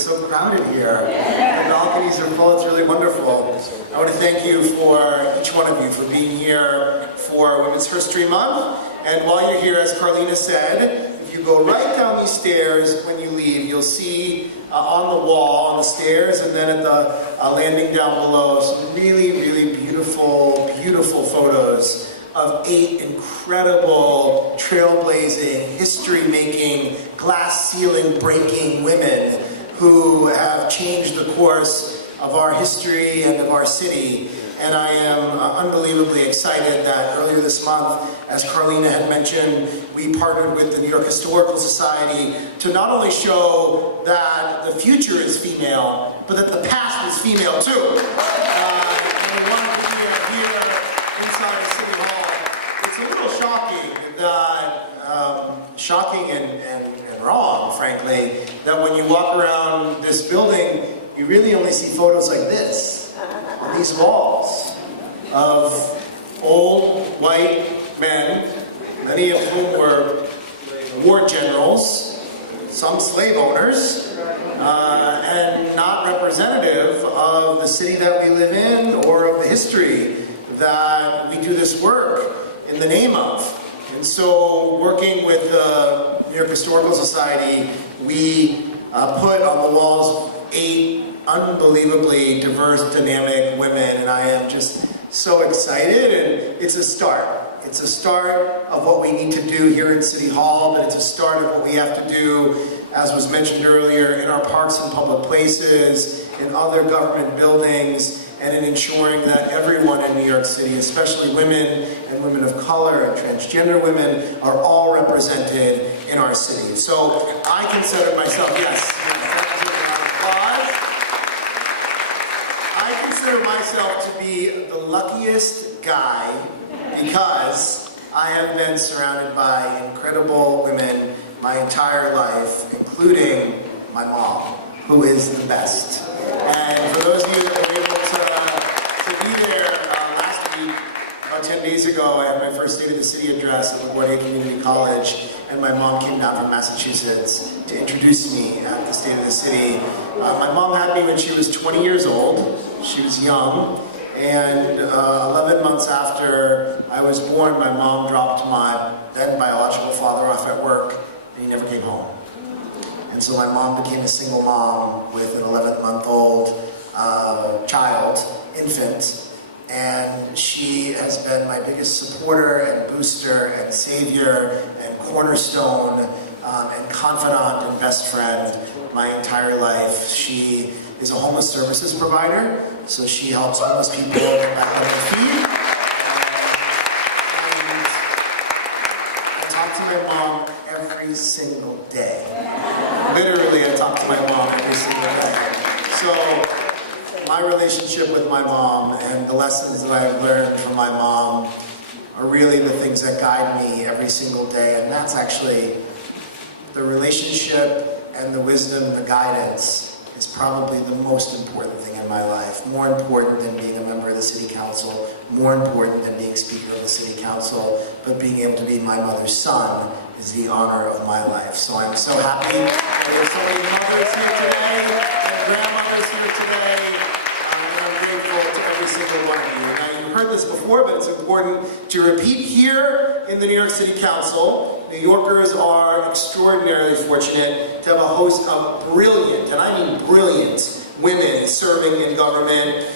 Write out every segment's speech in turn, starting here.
It's so crowded here. The balconies are full. It's really wonderful. I want to thank you for each one of you for being here for Women's History Month. And while you're here, as Carlina said, if you go right down these stairs when you leave, you'll see on the wall, on the stairs, and then at the landing down below, some really, really beautiful, beautiful photos of 8 incredible, trailblazing, history-making, glass ceiling-breaking women who have changed the course of our history and of our city. And I am unbelievably excited that earlier this month, as Carlina had mentioned, we partnered with the New York Historical Society to not only show that the future is female, but that the past is female too. And we wanted to be here inside City Hall. It's a little shocking that, shocking and wrong, frankly, that when you walk around this building, you really only see photos like this on these walls of old white men, many of whom were war generals, some slave owners, and not representative of the city that we live in or of the history that we do this work in the name of. And so, working with the New York Historical Society, we put on the walls 8 unbelievably diverse, dynamic women, and I am just so excited, and it's a start. It's a start of what we need to do here in City Hall, but it's a start of what we have to do, as was mentioned earlier, in our parks and public places, in other government buildings, and in ensuring that everyone in New York City, especially women and women of color and transgender women, are all represented in our city. So I consider myself, yes, I consider myself to be the luckiest guy because I have been surrounded by incredible women my entire life, including my mom, who is the best. And for those of you that were able to be there last week, about 10 days ago, I had my first State of the City address at LaGuardia Community College, and my mom came down from Massachusetts to introduce me at the State of the City. My mom had me when she was 20 years old. She was young, and 11 months after I was born, my mom dropped my then biological father off at work, and he never came home. And so my mom became a single mom with an 11-month-old child, infant, and she has been my biggest supporter and booster and savior and cornerstone and confidant and best friend my entire life. She is a homeless services provider, so she helps homeless people get back on their feet. And I talk to my mom every single day. Literally, I talk to my mom every single day. So, my relationship with my mom and the lessons that I've learned from my mom are really the things that guide me every single day, and that's actually the relationship and the wisdom, the guidance is probably the most important thing in my life. More important than being a member of the City Council, more important than being Speaker of the City Council, but being able to be my mother's son is the honor of my life. So I'm so happy that there's so many mothers here today, and grandmothers here today, and I'm grateful to every single one of you. Now, you've heard this before, but it's important to repeat here in the New York City Council. New Yorkers are extraordinarily fortunate to have a host of brilliant, and I mean brilliant, women serving in government,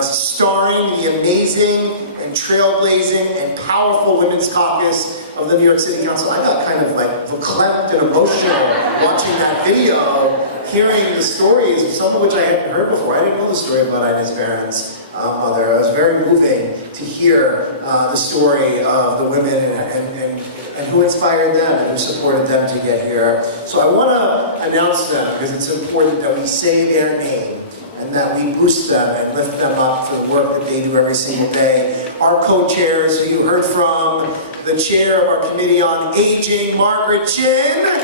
starring the amazing and trailblazing and powerful Women's Caucus of the New York City Council. I got kind of like verklempt and emotional watching that video, hearing the stories, some of which I hadn't heard before. I didn't know the story about Inez Barron's mother. It was very moving to hear the story of the women and who inspired them and who supported them to get here. So I want to announce them because it's important that we say their name and that we boost them and lift them up for the work that they do every single day. Our co-chairs, who you heard from, the chair of our Committee on Aging, Margaret Chin, and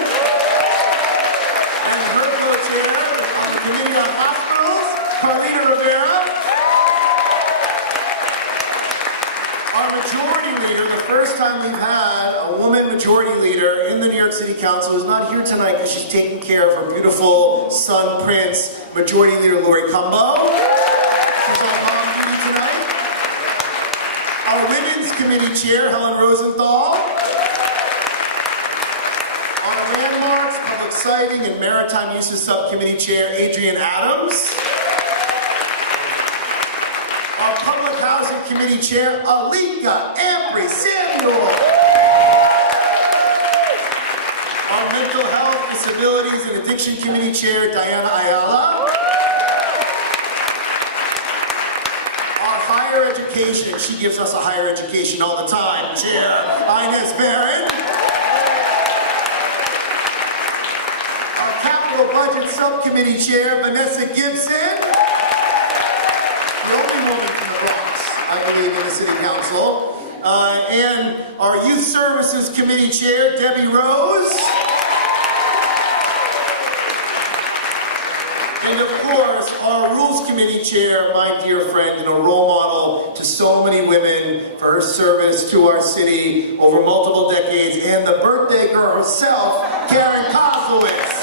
her co-chair on the Committee on Hospitals, Carlina Rivera. Our majority leader, the first time we've had a woman majority Majority Leader in the New York City Council, who's not here tonight because she's taking care of her beautiful son, Prince, Majority Leader Laurie. She's on mom duty tonight. Our Women's Committee Chair, Helen Rosenthal. Our Landmarks, Public Siting, and Maritime Uses Subcommittee Chair, Adriene. Our Public Housing Committee Chair, Alicka, Ampry-Samuel. Our Mental Health, Disabilities, and Addiction Committee Chair, Ayala. Our Higher Education, she gives us a higher education all the time, Chair Inez, Barron. Our Capital Budget Subcommittee Chair, Vanessa, Gibson. The only woman from the Bronx, I believe, in the City Council. And our Youth Services Committee Chair, Debi. And of course, our Rules Committee Chair, my dear friend and a role model to so many women for her service to our city over multiple decades, and the birthday girl herself, Koslowitz.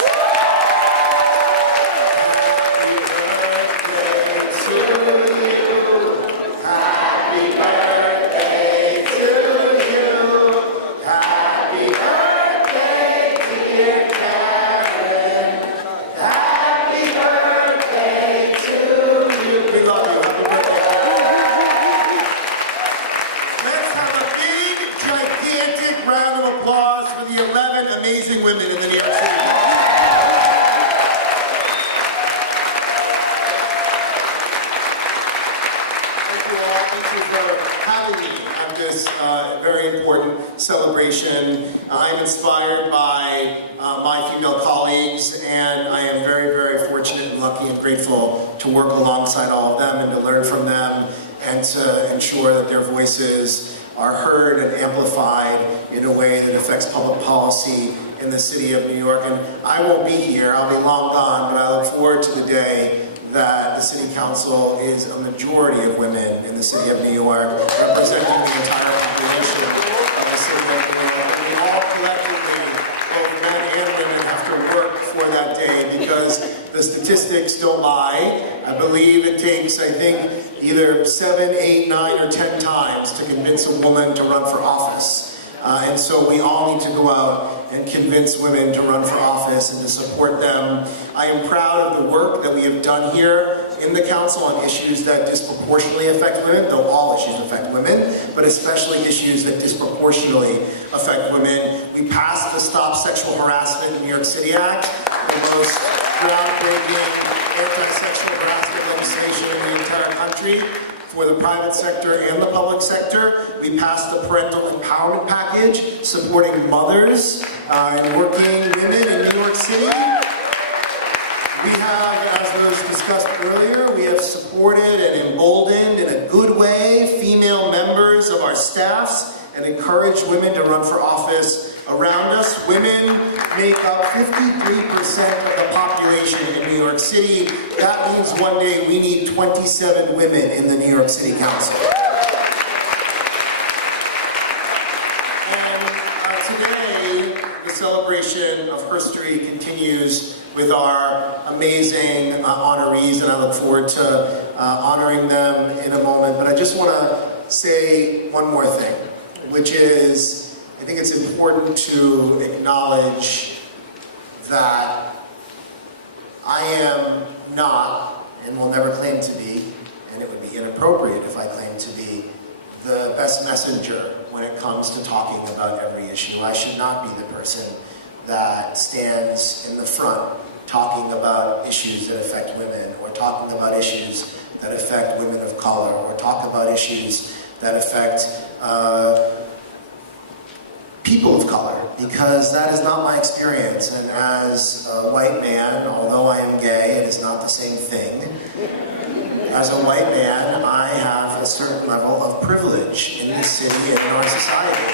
Celebration. I'm inspired by my female colleagues, and I am very, very fortunate and lucky and grateful to work alongside all of them and to learn from them and to ensure that their voices are heard and amplified in a way that affects public policy in the city of New York. And I won't be here, I'll be long gone, but I look forward to the day that the City Council is a majority of women in the city of New York, representing the entire population. We all collectively, both men and women, have to work for that day because the statistics don't lie. I believe it takes, I think, either 7, 8, 9, or 10 times to convince a woman to run for office. And so we all need to go out and convince women to run for office and to support them. I am proud of the work that we have done here in the council on issues that disproportionately affect women, though all issues affect women, but especially issues that disproportionately affect women. We passed the Stop Sexual Harassment in New York City Act, the most groundbreaking anti-sexual harassment legislation in the entire country. For the private sector and the public sector. We passed the Parental Empowerment Package, supporting mothers and working women in New York City. We have, as was discussed earlier, we have supported and emboldened in a good way female members of our staffs and encouraged women to run for office around us. Women make up 53% of the population in New York City. That means one day we need 27 women in the New York City Council. And today, the celebration of history continues with our amazing honorees, and I look forward to honoring them in a moment. But I just want to say one more thing, which is, I think it's important to acknowledge that I am not, and will never claim to be, and it would be inappropriate if I claimed to be, the best messenger when it comes to talking about every issue. I should not be the person that stands in the front talking about issues that affect women, or talking about issues that affect women of color, or talk about issues that affect people of color, because that is not my experience. And as a white man, although I am gay, it is not the same thing. As a white man, I have a certain level of privilege in this city and in our society.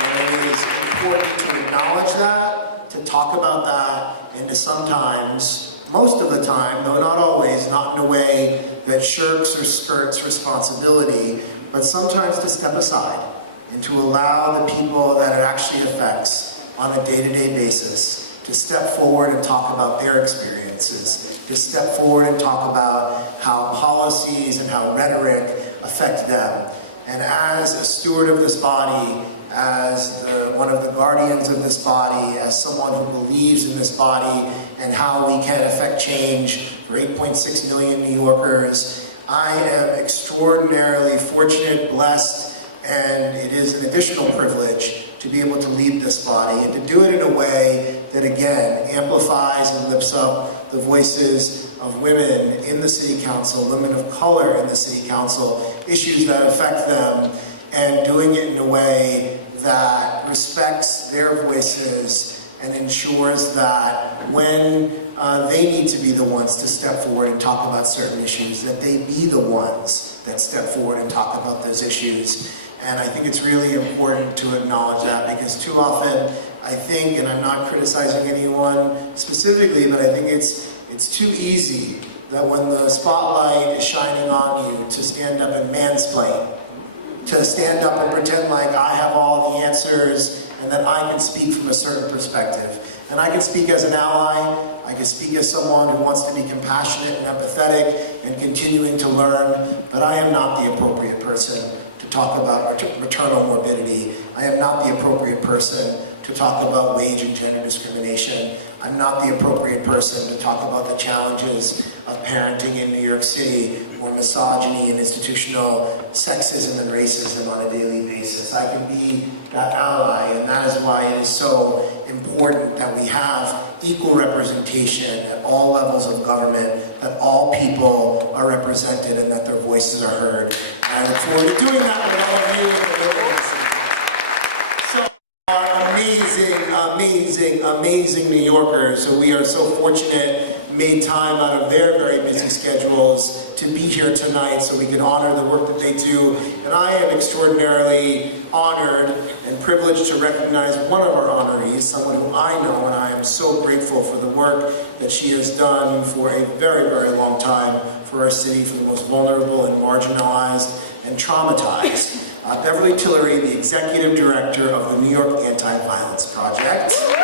And it is important to acknowledge that, to talk about that, and to sometimes, most of the time, though not always, not in a way that shirks or skirts responsibility, but sometimes to step aside and to allow the people that it actually affects on a day-to-day basis to step forward and talk about their experiences, to step forward and talk about how policies and how rhetoric affect them. And as a steward of this body, as one of the guardians of this body, as someone who believes in this body and how we can affect change for 8.6 million New Yorkers, I am extraordinarily fortunate, blessed, and it is an additional privilege to be able to lead this body and to do it in a way that, again, amplifies and lifts up the voices of women in the City Council, women of color in the City Council, issues that affect them, and doing it in a way that respects their voices and ensures that when they need to be the ones to step forward and talk about certain issues, that they be the ones that step forward and talk about those issues. And I think it's really important to acknowledge that, because too often, I think, and I'm not criticizing anyone specifically, but I think it's too easy that when the spotlight is shining on you to stand up and mansplain, to stand up and pretend like I have all the answers and that I can speak from a certain perspective. And I can speak as an ally, I can speak as someone who wants to be compassionate and empathetic and continuing to learn, but I am not the appropriate person to talk about maternal morbidity. I am not the appropriate person to talk about wage and gender discrimination. I'm not the appropriate person to talk about the challenges of parenting in New York City, or misogyny and institutional sexism and racism on a daily basis. I can be that ally, and that is why it is so important that we have equal representation at all levels of government, that all people are represented and that their voices are heard. And I look forward to doing that with all of you in the building. Amazing New Yorkers. So we are so fortunate, made time out of their very busy schedules to be here tonight so we can honor the work that they do. And I am extraordinarily honored and privileged to recognize one of our honorees, someone who I know, and I am so grateful for the work that she has done for a very, very long time for our city, for the most vulnerable and marginalized and traumatized. Beverly Tillery, the Executive Director of the New York Anti-Violence Project. Through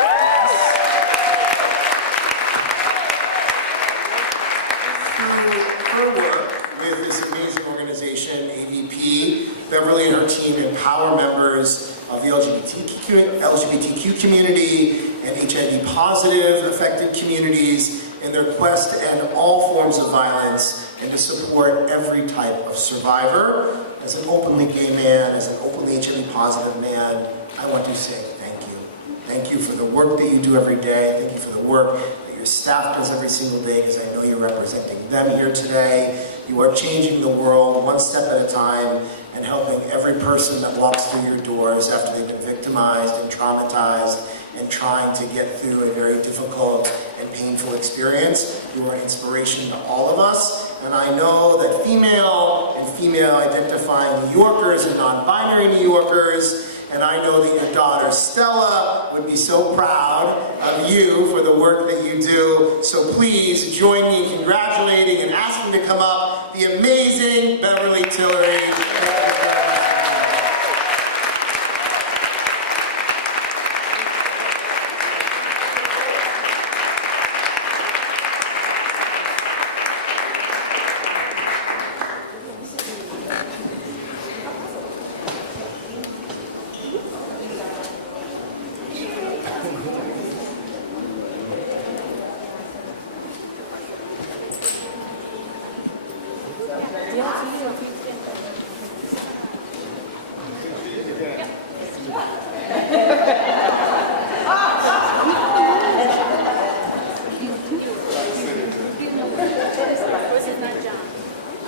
her work with this amazing organization, AVP, Beverly and her team empower members of the LGBTQ community and HIV-positive affected communities in their quest to end all forms of violence and to support every type of survivor. As an openly gay man, as an openly HIV-positive man, I want to say thank you. Thank you for the work that you do every day. Thank you for the work that your staff does every single day, because I know you're representing them here today. You are changing the world one step at a time and helping every person that walks through your doors after they've been victimized and traumatized and trying to get through a very difficult and painful experience. You are an inspiration to all of us. And I know that female and female-identifying New Yorkers and non-binary New Yorkers, and I know that your daughter Stella would be so proud of you for the work that you do. So please join me in congratulating and asking to come up the amazing Beverly Tillery.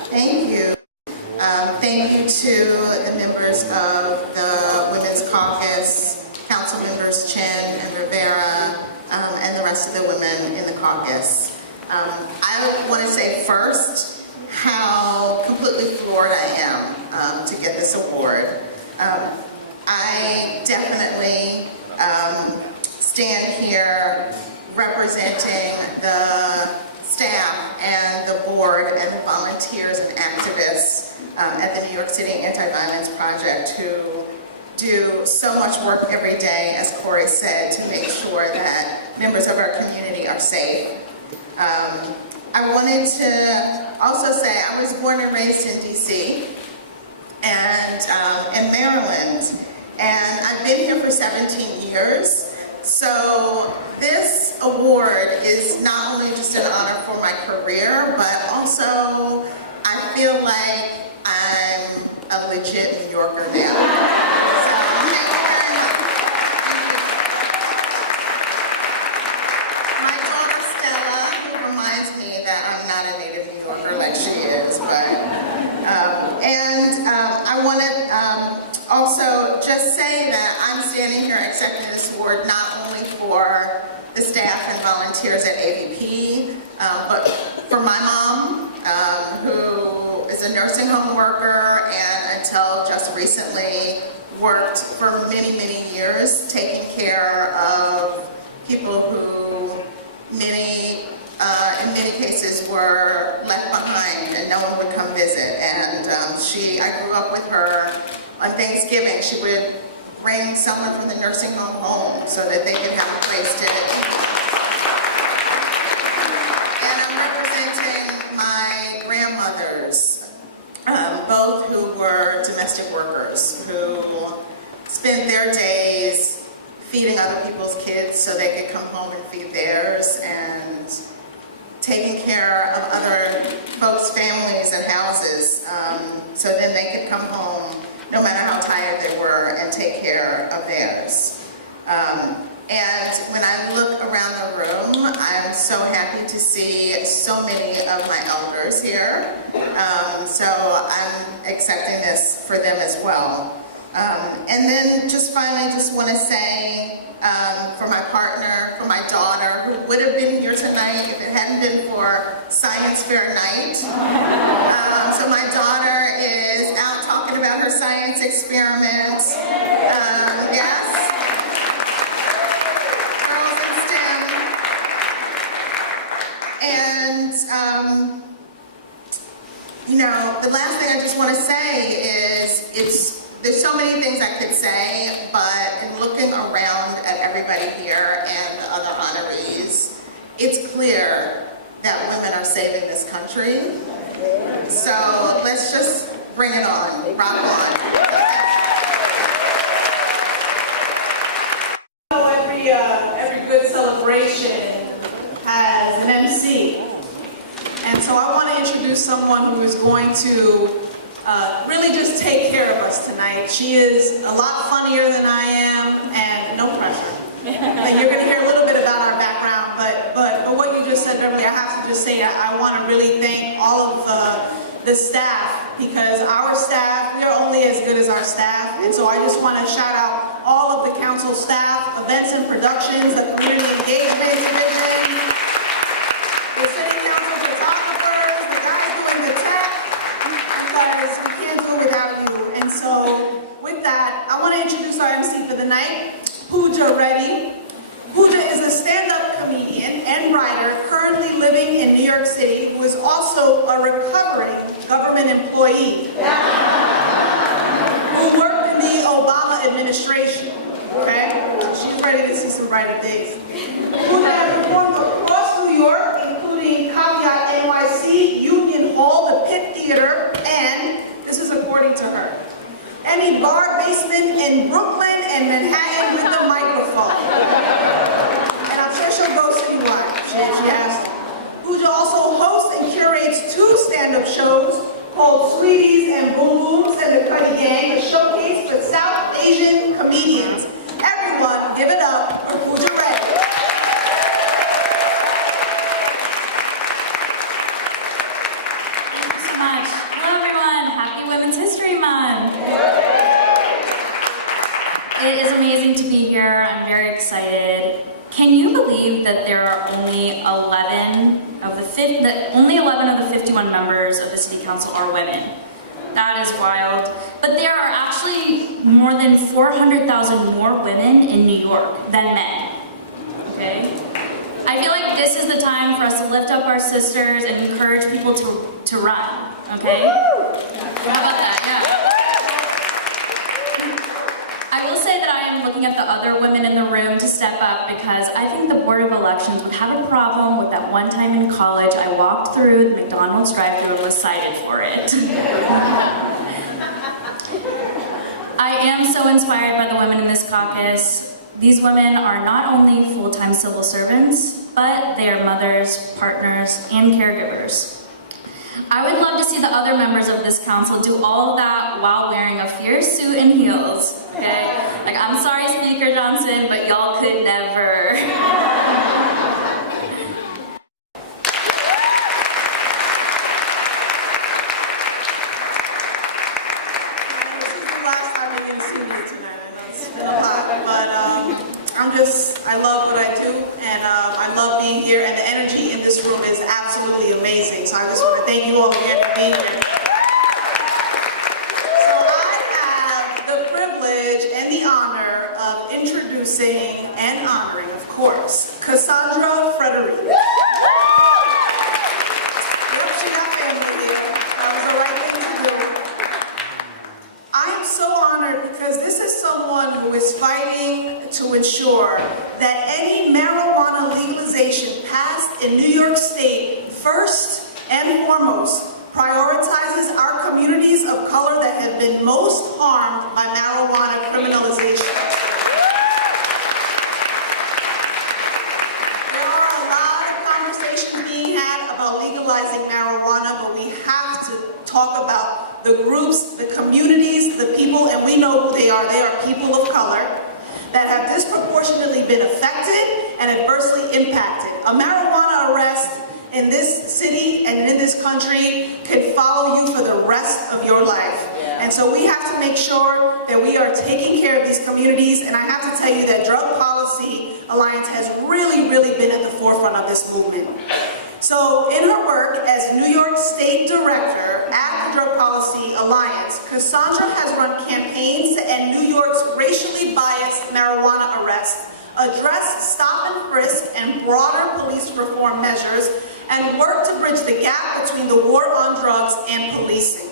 Thank you. Thank you to the members of the Women's Caucus, Council members Chen and Rivera, and the rest of the women in the caucus. I want to say first how completely floored I am to get this award. I definitely stand here representing the staff and the board and the volunteers and activists at the New York City Anti-Violence Project who do so much work every day, as Corey said, to make sure that members of our community are safe. I wanted to also say I was born and raised in DC and in Maryland, and I've been here for 17 years. So this award is not only just an honor for my career, but also I feel like I'm a legit New Yorker now. So thank you very much. My daughter Stella, who reminds me that I'm not a native New Yorker like she is, but I want to also just say that I'm standing here accepting this award not only for the staff and volunteers at AVP, but for my mom, who is a nursing home worker and until just recently worked for many, many years taking care of people who in many cases were left behind and no one would come visit. And I grew up with her. On Thanksgiving, she would bring someone from the nursing home home so that they could have a place to live. And I'm representing my grandmothers, both who were domestic workers, who spent their days feeding other people's kids so they could come home and feed theirs, and taking care of other folks' families and houses so then they could come home no matter how tired they were, and take care of theirs. And when I look around the room, I'm so happy to see so many of my elders here. So I'm accepting this for them as well. And then just finally, just want to say for my partner, for my daughter, who would have been here tonight if it hadn't been for Science Fair night. So my daughter is out talking about her science experiment. Yes. Girls in STEM. And, you know, the last thing I just want to say is there's so many things I could say, but in looking around at everybody here and the other honorees, it's clear that women are saving this country. So let's just bring it on, rock on. Every good celebration has an MC. And so I want to introduce someone who is going to really just take care of us tonight. She is a lot funnier than I am, and no pressure. Like, you're going to hear a little bit about our background, but what you just said, Beverly, I have to just say I want to really thank all of the staff, because our staff, we are only as good as our staff, and so I just want to shout out all of the council staff, events and productions, the community engagement division, the city council photographers, the guys doing the tech. You guys, we can't do it without you. And so with that, I want to introduce our MC for the night, Pooja Reddy. Pooja is a stand-up comedian and writer currently living in New York City, who is also a recovering government employee who worked in the Obama administration. Okay? She's ready to see some brighter days. Pooja has performed across New York, including NYC, Union Hall, the Pitt Theater, and, this is according to her, any bar basement in Brooklyn and Manhattan with a microphone. And I'm sure she'll go citywide. She has. Pooja also hosts and curates 2 stand-up shows called Sweeties and Boom Booms and the Cuddy Gang, a showcase for South Asian comedians. Everyone, give it up for Pooja Reddy. Thank you so much. Hello everyone, happy Women's History Month. It is amazing to be here. I'm very excited. Can you believe that there are only 11 of the 51 members of the City Council are women? That is wild. But there are actually more than 400,000 more women in New York than men. Okay? I feel like this is the time for us to lift up our sisters and encourage people to run. Okay? How about that? Yeah. I'm looking at the other women in the room to step up because I think the Board of Elections would have a problem with that one time in college I walked through the McDonald's drive-thru and was cited for it. I am so inspired by the women in this caucus. These women are not only full-time civil servants, but they are mothers, partners, and caregivers. I would love to see the other members of this council do all of that while wearing a fierce suit and heels, okay? Like, I'm sorry, Speaker Johnson, but y'all could never. This is the last time you're going to see me tonight. I know it's been a lot, but I love what I do, and I love being here, and the energy in this room is absolutely amazing. So I just want to thank you all again for being here. So I have the privilege and the honor of introducing and honoring, of course, Cassandra Frederick. Yep, she got family here. That was the right thing to do. I am so honored because this is someone who is fighting to ensure that any marijuana legalization passed in New York State first and foremost prioritizes our communities of color that have been most harmed by marijuana criminalization. There are a lot of conversations being had about legalizing marijuana, but we have to talk about the groups, the communities, the people, and we know who they are. They are people of color that have disproportionately been affected and adversely impacted. A marijuana arrest in this city and in this country could follow you for the rest of your life. And so we have to make sure that we are taking care of these communities, and I have to tell you that Drug Policy Alliance has really been at the forefront of this movement. So in her work as New York State Director at the Drug Policy Alliance, Cassandra has run campaigns to end New York's racially biased marijuana arrests, address stop and frisk and broader police reform measures, and work to bridge the gap between the war on drugs and policing.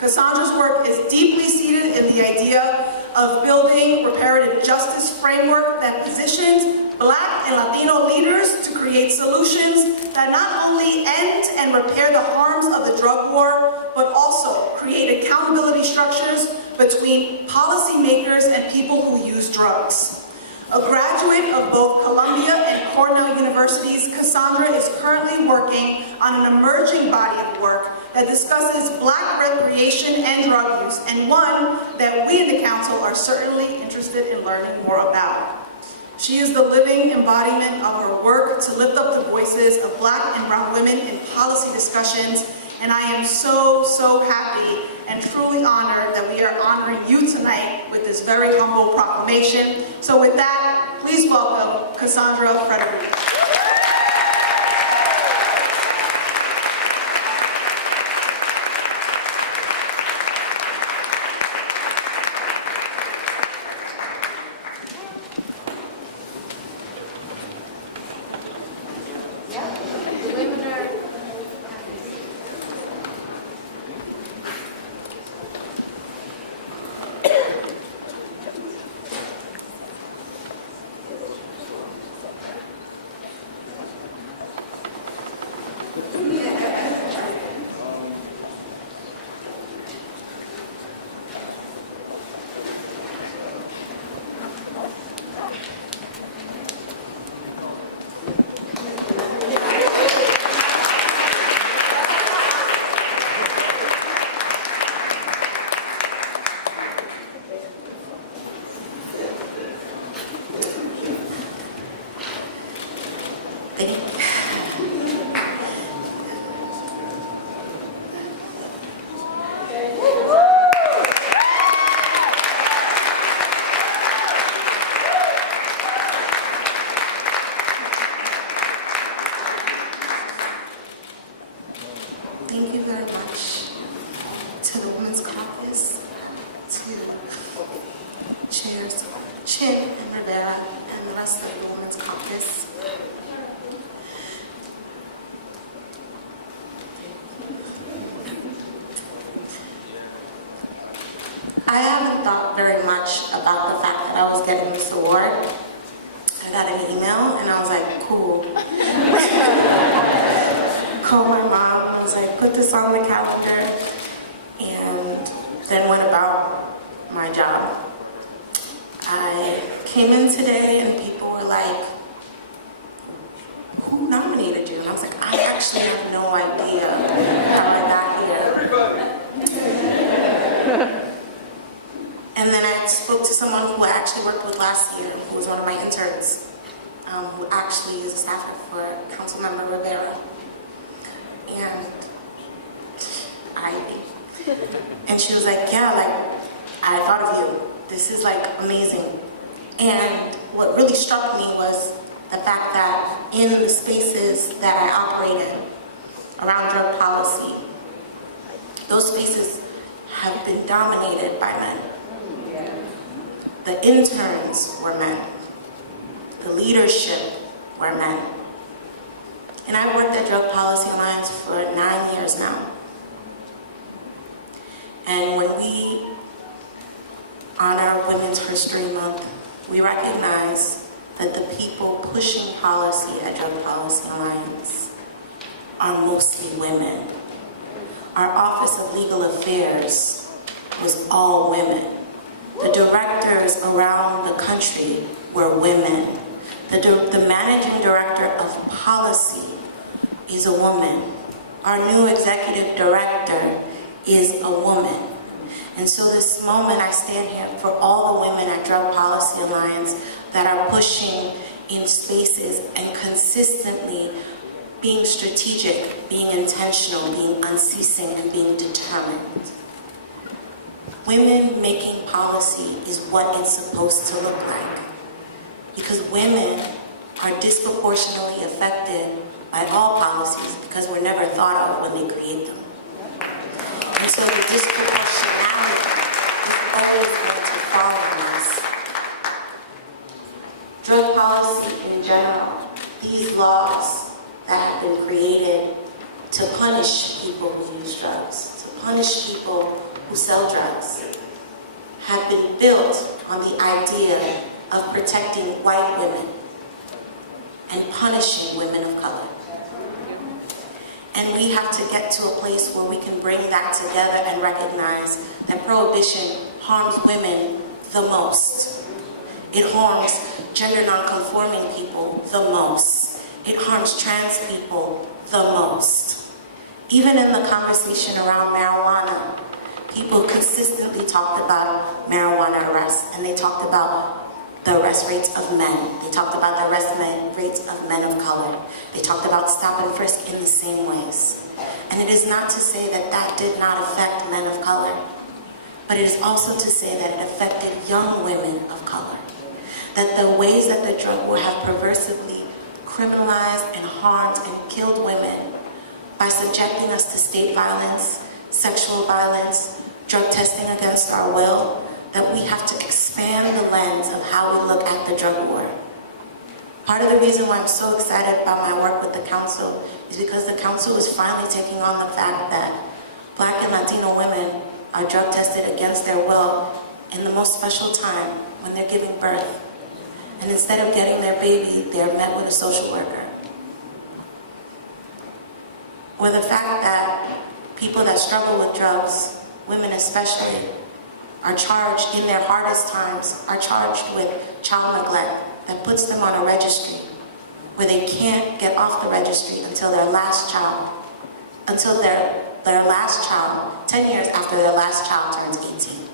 Cassandra's work is deeply seated in the idea of building reparative justice framework that positions Black and Latino leaders to create solutions that not only end and repair the harms of the drug war, but also create accountability structures between policymakers and people who use drugs. A graduate of both Columbia and Cornell Universities, Cassandra is currently working on an emerging body of work that discusses Black recreation and drug use, and one that we in the Council are certainly interested in learning more about. She is the living embodiment of her work to lift up the voices of Black and brown women in policy discussions, and I am so happy and truly honored that we are honoring you tonight with this very humble proclamation. So with that, please welcome Cassandra Frederick. Chin and Rivera and the rest of the Women's Caucus. I have thought very much about the fact that I was getting this award. I got an email and I was like, cool. Called my mom, I was like, put this on the calendar, and then went about my job. I came in today and people were like, who nominated you? And I was like, I actually have no idea how I got here. And then I spoke to someone who I actually worked with last year, who was one of my interns, who actually is a staffer for Councilmember Rivera. And she was like, yeah, like, I thought of you. This is like amazing. And what really struck me was the fact that in the spaces that I operate in around drug policy, those spaces have been dominated by men. The interns were men. The leadership were men. And I've worked at Drug Policy Alliance for 9 years now. And when we honor Women's History Month, we recognize that the people pushing policy at Drug Policy Alliance are mostly women. Our Office of Legal Affairs was all women. The directors around the country were women. The managing director of policy is a woman. Our new executive director is a woman. And so this moment I stand here for all the women at Drug Policy Alliance that are pushing in spaces and consistently being strategic, being intentional, being unceasing, and being determined. Women making policy is what it's supposed to look like. Because women are disproportionately affected by all policies because we're never thought of when they create them. And so the disproportionality is always going to fall on us. Drug policy in general, these laws that have been created to punish people who use drugs, to punish people who sell drugs, have been built on the idea of protecting white women and punishing women of color. And we have to get to a place where we can bring that together and recognize that prohibition harms women the most. It harms gender non-conforming people the most. It harms trans people the most. Even in the conversation around marijuana, people consistently talked about marijuana arrests, and they talked about the arrest rates of men. They talked about the arrest rates of men of color. They talked about stop and frisk in the same ways. And it is not to say that that did not affect men of color, but it is also to say that it affected young women of color. That the ways that the drug war have perversively criminalized and harmed and killed women by subjecting us to state violence, sexual violence, drug testing against our will, that we have to expand the lens of how we look at the drug war. Part of the reason why I'm so excited about my work with the council is because the council is finally taking on the fact that Black and Latino women are drug tested against their will in the most special time when they're giving birth. And instead of getting their baby, they're met with a social worker. Or the fact that people that struggle with drugs, women especially, are charged in their hardest times, are charged with child neglect that puts them on a registry where they can't get off the registry until their last child, 10 years after their last child turns 18.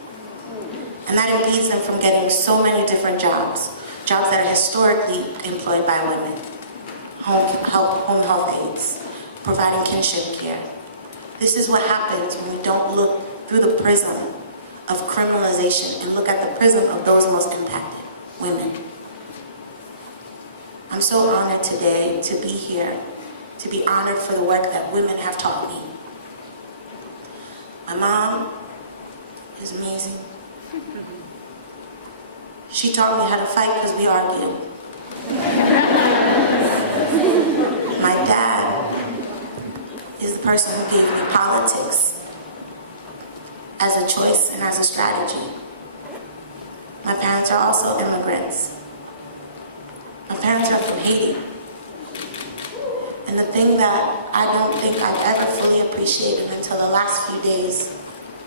And that impedes them from getting so many different jobs that are historically employed by women, home health aides, providing kinship care. This is what happens when we don't look through the prism of criminalization and look at the prism of those most impacted, women. I'm so honored today to be here, to be honored for the work that women have taught me. My mom is amazing. She taught me how to fight because we argued. My dad is the person who gave me politics as a choice and as a strategy. My parents are also immigrants. My parents are from Haiti. And the thing that I don't think I've ever fully appreciated until the last few days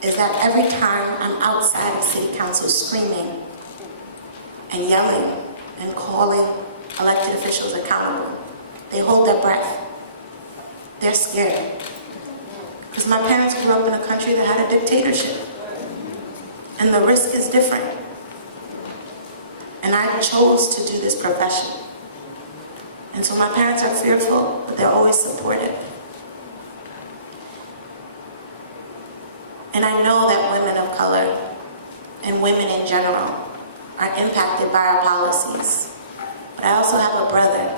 is that every time I'm outside of city council screaming and yelling and calling elected officials accountable, they hold their breath. They're scared. Because my parents grew up in a country that had a dictatorship. And the risk is different. And I chose to do this profession. And so my parents are fearful, but they're always supportive. And I know that women of color and women in general are impacted by our policies. But I also have a brother.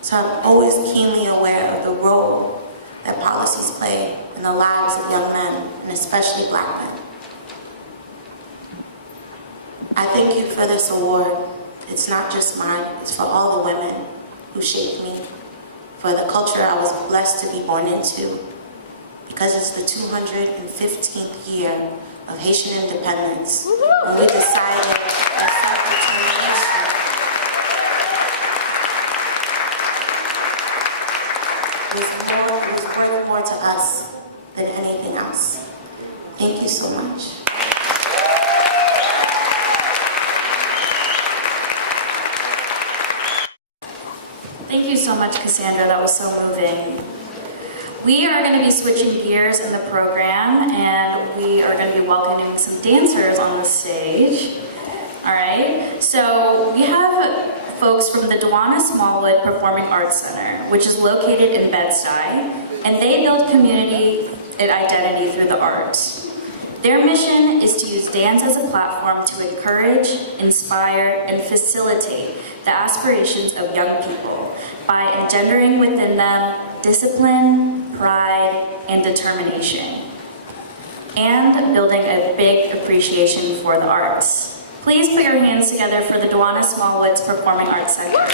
So I'm always keenly aware of the role that policies play in the lives of young men, and especially Black men. I thank you for this award. It's not just mine, it's for all the women who shaped me, for the culture I was blessed to be born into, because it's the 215th year of Haitian independence, when we decided on self-determination. It was worth more to us than anything else. Thank you so much. Thank you so much, Cassandra. That was so moving. We are going to be switching gears in the program, and we are going to be welcoming some dancers on the stage. All right. So we have folks from the Dwana Smallwood Performing Arts Center, which is located in Bed-Stuy, and they build community and identity through the arts. Their mission is to use dance as a platform to encourage, inspire, and facilitate the aspirations of young people by engendering within them discipline, pride, and determination, and building a big appreciation for the arts. Please put your hands together for the Dwana Smallwoods Performing Arts Center.